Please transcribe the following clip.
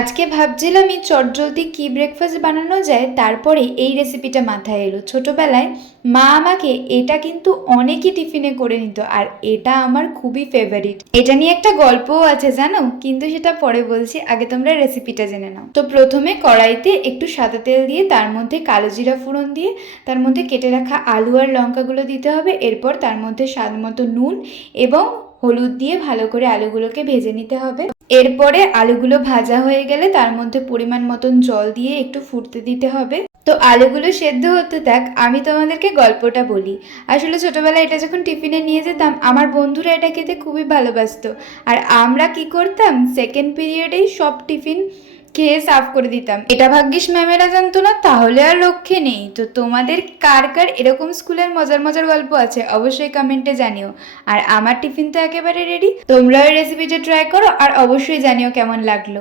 আজকে ভাবছিলাম এই চটজলদি কি ব্রেকফাস্ট বানানো যায়, তারপরে এই রেসিপিটা মাথায় এলো। ছোটবেলায় মা আমাকে এটা কিন্তু অনেকই টিফিনে করে নিত, আর এটা আমার খুবই ফেভারিট। এটা নিয়ে একটা গল্পও আছে জানো, কিন্তু সেটা পরে বলছি, আগে তোমরা রেসিপিটা জেনে নাও। তো প্রথমে কড়াইতে একটু সাদা তেল দিয়ে তার মধ্যে কালো জিরা ফোড়ন দিয়ে তার মধ্যে কেটে রাখা আলু আর লঙ্কাগুলো দিতে হবে। এরপর তার মধ্যে স্বাদ মতো নুন এবং হলুদ দিয়ে ভালো করে আলুগুলোকে ভেজে নিতে হবে। এরপরে আলুগুলো ভাজা হয়ে গেলে তার মধ্যে পরিমাণ মতন জল দিয়ে একটু ফুটতে দিতে হবে। তো আলুগুলো সেদ্ধ হতে থাক, আমি তোমাদেরকে গল্পটা বলি। আসলে ছোটবেলায় এটা যখন টিফিনে নিয়ে যেতাম, আমার বন্ধুরা এটা খেতে খুবই ভালোবাসতো। আর আমরা কি করতাম, সেকেন্ড পিরিয়ডেই সব টিফিন খেয়ে সাফ করে দিতাম। এটা ভাগ্যিস ম্যামেরা জানতো না, তাহলে আর রক্ষে নেই। তো তোমাদের কার কার এরকম স্কুলের মজার মজার গল্প আছে অবশ্যই কমেন্টে জানিও। আর আমার টিফিন তো একেবারে রেডি, তোমরা ওই রেসিপিটা ট্রাই করো আর অবশ্যই জানিও কেমন লাগলো।